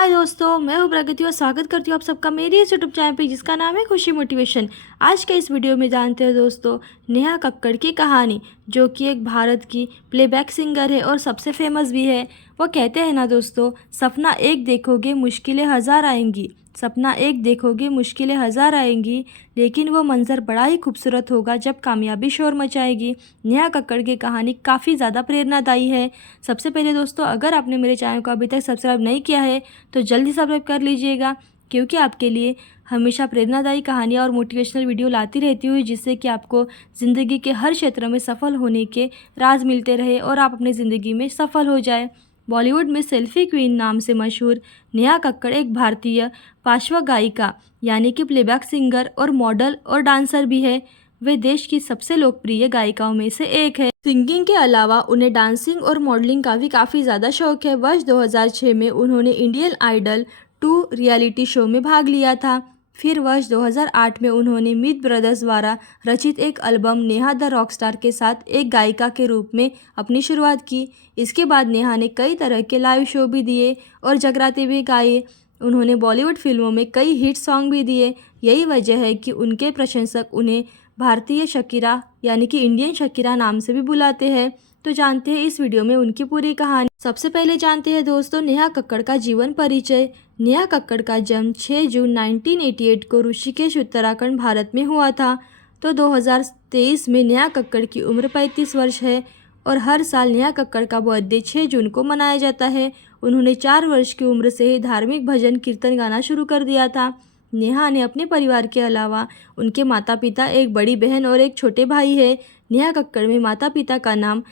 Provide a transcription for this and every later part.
हाय दोस्तों, मैं हूँ प्रगति और स्वागत करती हूँ आप सबका मेरे इस यूट्यूब चैनल पे जिसका नाम है खुशी मोटिवेशन। आज के इस वीडियो में जानते हैं दोस्तों नेहा कक्कड़ की कहानी, जो कि एक भारत की प्लेबैक सिंगर है और सबसे फेमस भी है। वो कहते हैं ना दोस्तों, सपना एक देखोगे मुश्किलें हज़ार आएंगी, सपना एक देखोगे मुश्किलें हज़ार आएंगी, लेकिन वो मंज़र बड़ा ही खूबसूरत होगा जब कामयाबी शोर मचाएगी। नेहा कक्कड़ की कहानी काफ़ी ज़्यादा प्रेरणादायी है। सबसे पहले दोस्तों, अगर आपने मेरे चैनल को अभी तक सब्सक्राइब नहीं किया है तो जल्दी सब्सक्राइब कर लीजिएगा, क्योंकि आपके लिए हमेशा प्रेरणादायी कहानियाँ और मोटिवेशनल वीडियो लाती रहती हूँ, जिससे कि आपको ज़िंदगी के हर क्षेत्र में सफल होने के राज मिलते रहे और आप अपनी ज़िंदगी में सफल हो जाए। बॉलीवुड में सेल्फी क्वीन नाम से मशहूर नेहा कक्कड़ एक भारतीय पार्श्व गायिका यानी कि प्लेबैक सिंगर और मॉडल और डांसर भी है। वे देश की सबसे लोकप्रिय गायिकाओं में से एक है। सिंगिंग के अलावा उन्हें डांसिंग और मॉडलिंग का भी काफ़ी ज़्यादा शौक है। वर्ष 2006 में उन्होंने इंडियन आइडल 2 रियलिटी शो में भाग लिया था। फिर वर्ष 2008 में उन्होंने मीत ब्रदर्स द्वारा रचित एक एल्बम नेहा द रॉकस्टार के साथ एक गायिका के रूप में अपनी शुरुआत की। इसके बाद नेहा ने कई तरह के लाइव शो भी दिए और जगराते भी गाए। उन्होंने बॉलीवुड फिल्मों में कई हिट सॉन्ग भी दिए। यही वजह है कि उनके प्रशंसक उन्हें भारतीय शकीरा यानी कि इंडियन शकीरा नाम से भी बुलाते हैं। तो जानते हैं इस वीडियो में उनकी पूरी कहानी। सबसे पहले जानते हैं दोस्तों नेहा कक्कड़ का जीवन परिचय। नेहा कक्कड़ का जन्म 6 जून 1988 को ऋषिकेश उत्तराखंड भारत में हुआ था। तो 2023 में नेहा कक्कड़ की उम्र 35 वर्ष है और हर साल नेहा कक्कड़ का बर्थडे 6 जून को मनाया जाता है। उन्होंने 4 वर्ष की उम्र से ही धार्मिक भजन कीर्तन गाना शुरू कर दिया था। नेहा ने अपने परिवार के अलावा उनके माता पिता, एक बड़ी बहन और एक छोटे भाई है। नेहा कक्कड़ में माता पिता का नाम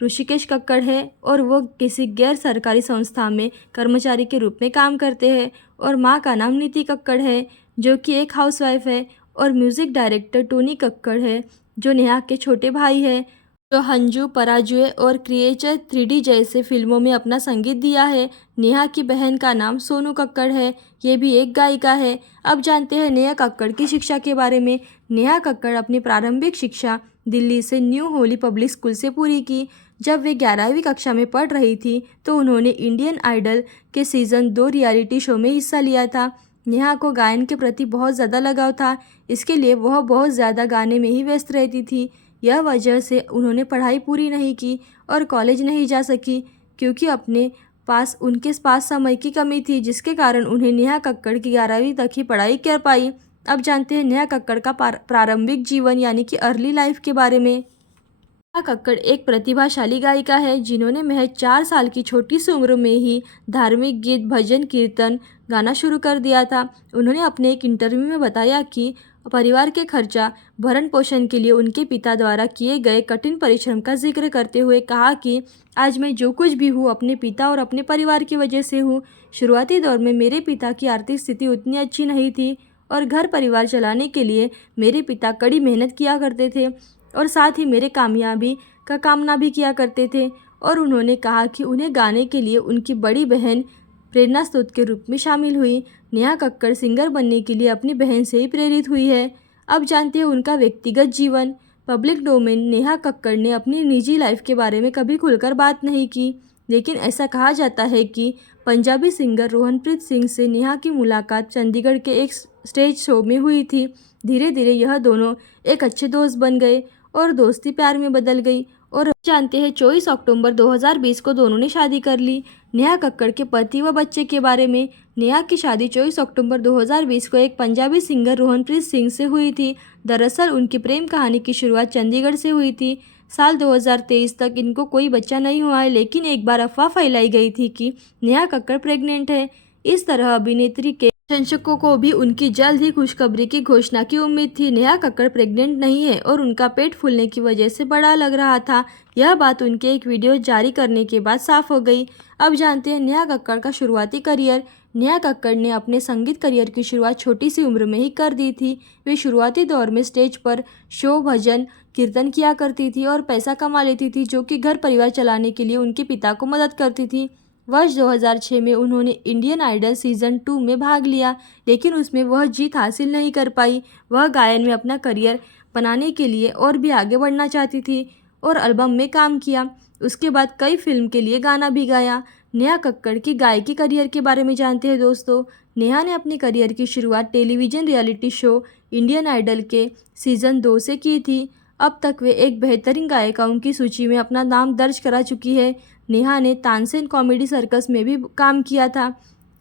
ऋषिकेश कक्कड़ है और वो किसी गैर सरकारी संस्था में कर्मचारी के रूप में काम करते हैं, और मां का नाम नीति कक्कड़ है जो कि एक हाउसवाइफ है, और म्यूज़िक डायरेक्टर टोनी कक्कड़ है जो नेहा के छोटे भाई है, जो हंजू, पराजुए और क्रिएचर 3D जैसे फिल्मों में अपना संगीत दिया है। नेहा की बहन का नाम सोनू कक्कड़ है, ये भी एक गायिका है। अब जानते हैं नेहा कक्कड़ की शिक्षा के बारे में। नेहा कक्कड़ अपनी प्रारंभिक शिक्षा दिल्ली से न्यू होली पब्लिक स्कूल से पूरी की। जब वे 11वीं कक्षा में पढ़ रही थी तो उन्होंने इंडियन आइडल के सीज़न 2 रियलिटी शो में हिस्सा लिया था। नेहा को गायन के प्रति बहुत ज़्यादा लगाव था, इसके लिए वह बहुत ज़्यादा गाने में ही व्यस्त रहती थी। यह वजह से उन्होंने पढ़ाई पूरी नहीं की और कॉलेज नहीं जा सकी, क्योंकि उनके पास समय की कमी थी, जिसके कारण उन्हें नेहा कक्कड़ की 11वीं तक ही पढ़ाई कर पाई। अब जानते हैं नेहा कक्कड़ का प्रारंभिक जीवन यानी कि अर्ली लाइफ के बारे में। नेहा कक्कड़ एक प्रतिभाशाली गायिका है जिन्होंने महज 4 साल की छोटी सी उम्र में ही धार्मिक गीत, भजन, कीर्तन गाना शुरू कर दिया था। उन्होंने अपने एक इंटरव्यू में बताया कि परिवार के खर्चा भरण पोषण के लिए उनके पिता द्वारा किए गए कठिन परिश्रम का जिक्र करते हुए कहा कि आज मैं जो कुछ भी हूँ अपने पिता और अपने परिवार की वजह से हूँ। शुरुआती दौर में मेरे पिता की आर्थिक स्थिति उतनी अच्छी नहीं थी और घर परिवार चलाने के लिए मेरे पिता कड़ी मेहनत किया करते थे और साथ ही मेरे कामयाबी का कामना भी किया करते थे। और उन्होंने कहा कि उन्हें गाने के लिए उनकी बड़ी बहन प्रेरणा स्रोत के रूप में शामिल हुई। नेहा कक्कड़ सिंगर बनने के लिए अपनी बहन से ही प्रेरित हुई है। अब जानते हैं उनका व्यक्तिगत जीवन। पब्लिक डोमेन नेहा कक्कड़ ने अपनी निजी लाइफ के बारे में कभी खुलकर बात नहीं की, लेकिन ऐसा कहा जाता है कि पंजाबी सिंगर रोहनप्रीत सिंह से नेहा की मुलाकात चंडीगढ़ के एक स्टेज शो में हुई थी। धीरे धीरे यह दोनों एक अच्छे दोस्त बन गए और दोस्ती प्यार में बदल गई। और जानते हैं 24 अक्टूबर 2020 को दोनों ने शादी कर ली। नेहा कक्कड़ के पति व बच्चे के बारे में। नेहा की शादी 24 अक्टूबर 2020 को एक पंजाबी सिंगर रोहनप्रीत सिंह से हुई थी। दरअसल उनकी प्रेम कहानी की शुरुआत चंडीगढ़ से हुई थी। साल 2023 तक इनको कोई बच्चा नहीं हुआ है, लेकिन एक बार अफवाह फैलाई गई थी कि नेहा कक्कड़ प्रेग्नेंट है। इस तरह अभिनेत्री के प्रशंसकों को भी उनकी जल्द ही खुशखबरी की घोषणा की उम्मीद थी। नेहा कक्कड़ प्रेग्नेंट नहीं है और उनका पेट फूलने की वजह से बड़ा लग रहा था। यह बात उनके एक वीडियो जारी करने के बाद साफ हो गई। अब जानते हैं नेहा कक्कड़ का शुरुआती करियर। नेहा कक्कड़ ने अपने संगीत करियर की शुरुआत छोटी सी उम्र में ही कर दी थी। वे शुरुआती दौर में स्टेज पर शो, भजन, कीर्तन किया करती थी और पैसा कमा लेती थी, जो कि घर परिवार चलाने के लिए उनके पिता को मदद करती थी। वर्ष 2006 में उन्होंने इंडियन आइडल सीज़न 2 में भाग लिया, लेकिन उसमें वह जीत हासिल नहीं कर पाई। वह गायन में अपना करियर बनाने के लिए और भी आगे बढ़ना चाहती थी और एल्बम में काम किया। उसके बाद कई फिल्म के लिए गाना भी गाया। नेहा कक्कड़ की गायकी करियर के बारे में जानते हैं दोस्तों। नेहा ने अपने करियर की शुरुआत television reality show Indian Idol के सीज़न 2 से की थी। अब तक वे एक बेहतरीन गायिकाओं की सूची में अपना नाम दर्ज करा चुकी है। नेहा ने तानसेन कॉमेडी सर्कस में भी काम किया था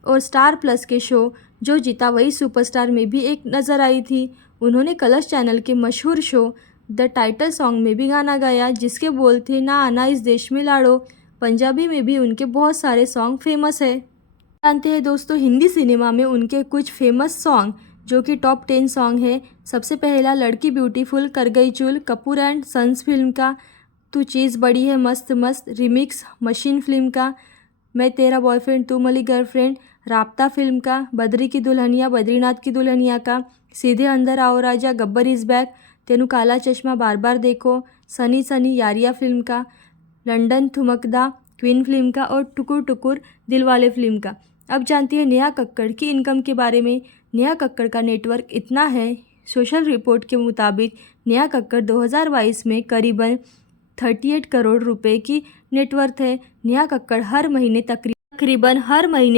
और स्टार प्लस के शो जो जीता वही सुपरस्टार में भी एक नज़र आई थी। उन्होंने कलर्स चैनल के मशहूर शो द टाइटल सॉन्ग में भी गाना गाया, जिसके बोल थे ना आना इस देश में लाड़ो। पंजाबी में भी उनके बहुत सारे सॉन्ग फेमस है। जानते हैं दोस्तों हिंदी सिनेमा में उनके कुछ फेमस सॉन्ग जो कि टॉप 10 सॉन्ग है। सबसे पहला लड़की ब्यूटीफुल कर गई चूल कपूर एंड सन्स फिल्म का, तू चीज़ बड़ी है मस्त मस्त रिमिक्स मशीन फिल्म का, मैं तेरा बॉयफ्रेंड तू मली गर्लफ्रेंड राब्ता फिल्म का, बद्री की दुल्हनिया बद्रीनाथ की दुल्हनिया का, सीधे अंदर आओ राजा गब्बर इज़ बैक, तेनू काला चश्मा बार बार देखो, सनी सनी यारिया फिल्म का, लंदन ठुमकदा क्वीन फिल्म का और टुकुर टुकुर दिलवाले फिल्म का। अब जानती है नेहा कक्कड़ की इनकम के बारे में। नेहा कक्कड़ का नेटवर्क इतना है, सोशल रिपोर्ट के मुताबिक नेहा कक्कड़ 2022 में करीबन 38 करोड़ रुपए की नेटवर्थ है। नेहा कक्कड़ हर महीने तकरीबन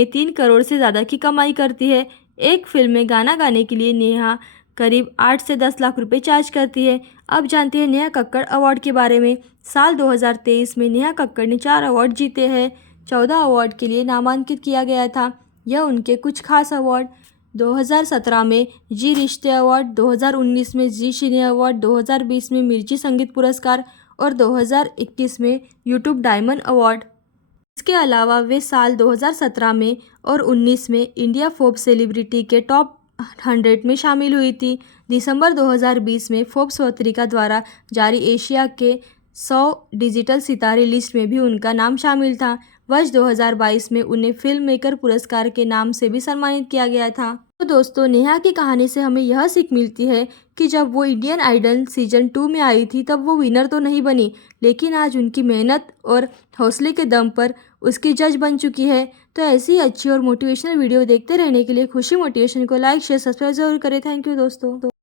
3 करोड़ से ज़्यादा की कमाई करती है। एक फिल्म में गाना गाने के लिए नेहा करीब 8 से 10 लाख रुपए चार्ज करती है। अब जानते हैं नेहा कक्कड़ अवार्ड के बारे में। साल 2023 में नेहा कक्कड़ ने 4 अवार्ड जीते हैं। 14 अवार्ड के लिए नामांकित किया गया था। यह उनके कुछ खास अवार्ड 2017 में जी रिश्ते अवार्ड, 2019 में जी सिने अवार्ड, 2020 में मिर्ची संगीत पुरस्कार और 2021 में यूट्यूब डायमंड अवार्ड। इसके अलावा वे साल 2017 में और 19 में इंडिया फोर्ब्स सेलिब्रिटी के टॉप 100 में शामिल हुई थी। दिसंबर 2020 में फोर्ब्स पत्रिका द्वारा जारी एशिया के 100 डिजिटल सितारे लिस्ट में भी उनका नाम शामिल था। वर्ष 2022 में उन्हें फिल्म मेकर पुरस्कार के नाम से भी सम्मानित किया गया था। तो दोस्तों नेहा की कहानी से हमें यह सीख मिलती है कि जब वो इंडियन आइडल सीजन 2 में आई थी तब वो विनर तो नहीं बनी, लेकिन आज उनकी मेहनत और हौसले के दम पर उसकी जज बन चुकी है। तो ऐसी ही अच्छी और मोटिवेशनल वीडियो देखते रहने के लिए खुशी मोटिवेशन को लाइक शेयर सब्सक्राइब जरूर करें। थैंक यू दोस्तों।